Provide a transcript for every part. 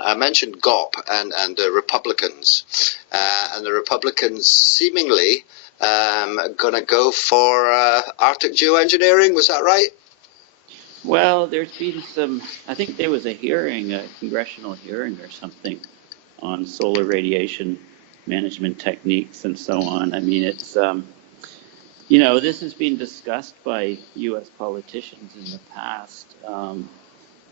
I mentioned GOP and the Republicans, and the Republicans seemingly going to go for Arctic geoengineering. Was that right? Well, there's been some, I think there was a hearing, a congressional hearing or something on solar radiation management techniques and so on. I mean, it's, you know, this has been discussed by U.S. politicians in the past.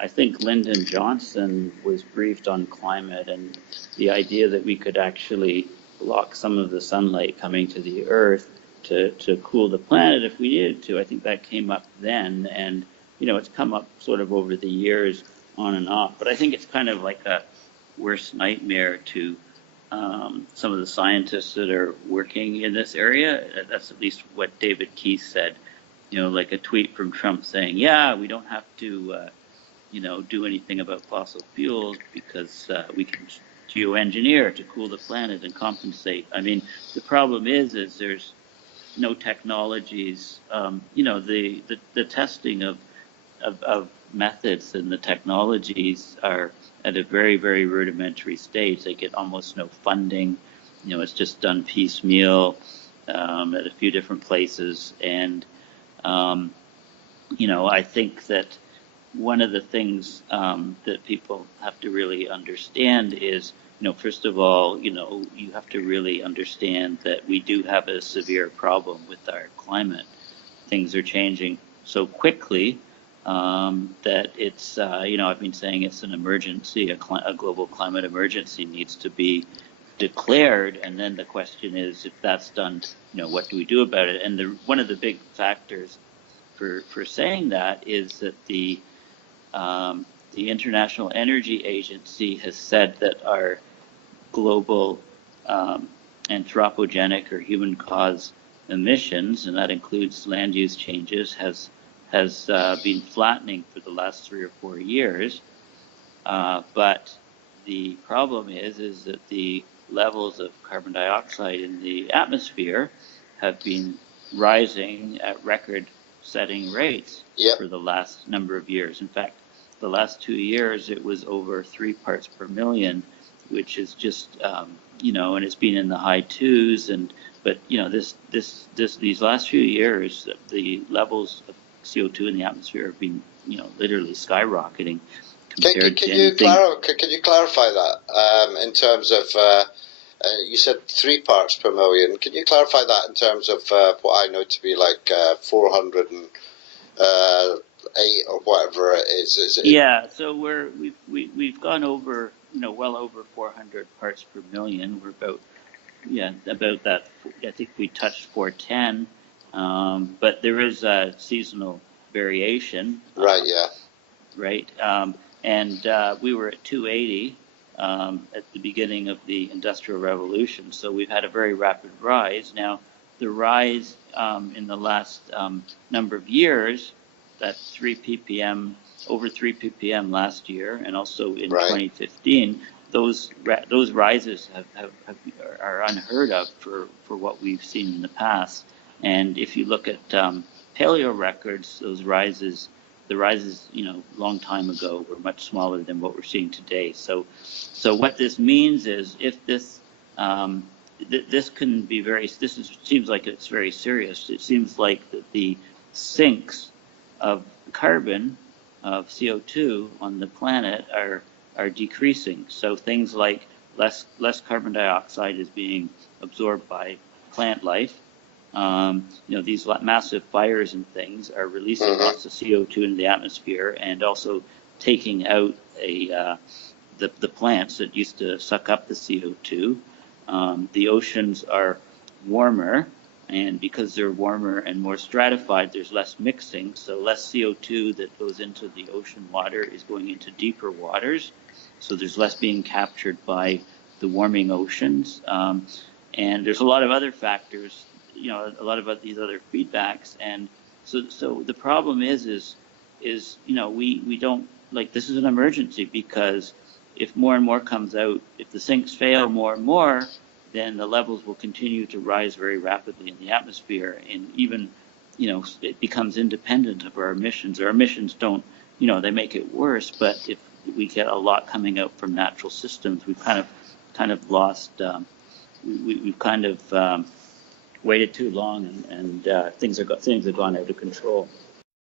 I think Lyndon Johnson was briefed on climate and the idea that we could actually block some of the sunlight coming to the Earth to cool the planet if we needed to. I think that came up then, and you know, it's come up sort of over the years on and off. But I think it's kind of like a worst nightmare to some of the scientists that are working in this area. That's at least what David Keith said. You know, like a tweet from Trump saying, "Yeah, we don't have to." You know, do anything about fossil fuels because we can geoengineer to cool the planet and compensate. I mean, the problem is there's no technologies. You know, the testing of methods and the technologies are at a very, very rudimentary stage. They get almost no funding. You know, it's just done piecemeal at a few different places. And, you know, I think that one of the things that people have to really understand is, you know, first of all, you know, you have to really understand that we do have a severe problem with our climate. Things are changing so quickly that it's, you know, I've been saying it's an emergency, a global climate emergency needs to be declared. And then the question is, if that's done, you know, what do we do about it? And one of the big factors for saying that is that the International Energy Agency has said that our global anthropogenic or human-caused emissions, and that includes land use changes, has been flattening for the last 3 or 4 years. But the problem is that the levels of carbon dioxide in the atmosphere have been rising at record-setting rates for the last number of years. In fact, the last 2 years, it was over 3 parts per million, which is just, you know, and it's been in the high 2s. But you know, these last few years, the levels of CO2 in the atmosphere have been, you know, literally skyrocketing. Can you clarify that in terms of? You said 3 parts per million. Can you clarify that in terms of what I know to be like 408 or whatever it is? Yeah, so we've gone over, you know, well over 400 parts per million. We're about that. I think we touched 410, but there is a seasonal variation. Right. Yeah. Right. And we were at 280 at the beginning of the Industrial Revolution. So we've had a very rapid rise. Now, the rise in the last number of years, that 3 ppm, over 3 ppm last year, and also in 2015, those rises are unheard of for what we've seen in the past. And if you look at paleo records, the rises, you know, long time ago were much smaller than what we're seeing today. So what this means is, if this this can be seems like it's very serious. It seems like the sinks of carbon, of CO2 on the planet are decreasing. So things like less carbon dioxide is being absorbed by plant life. You know, these massive fires and things are releasing lots of CO2 into the atmosphere, and also taking out the plants that used to suck up the CO2. The oceans are warmer, and because they're warmer and more stratified, there's less mixing, so less CO2 that goes into the ocean water is going into deeper waters. So there's less being captured by the warming oceans. And there's a lot of other factors, you know, a lot of these other feedbacks. And so the problem is, you know, we don't, like, this is an emergency, because if more and more comes out, if the sinks fail more and more, then the levels will continue to rise very rapidly in the atmosphere. And even, you know, it becomes independent of our emissions. Our emissions don't, you know, they make it worse. But we get a lot coming out from natural systems. We've kind of lost. We've kind of waited too long, and things have gone out of control.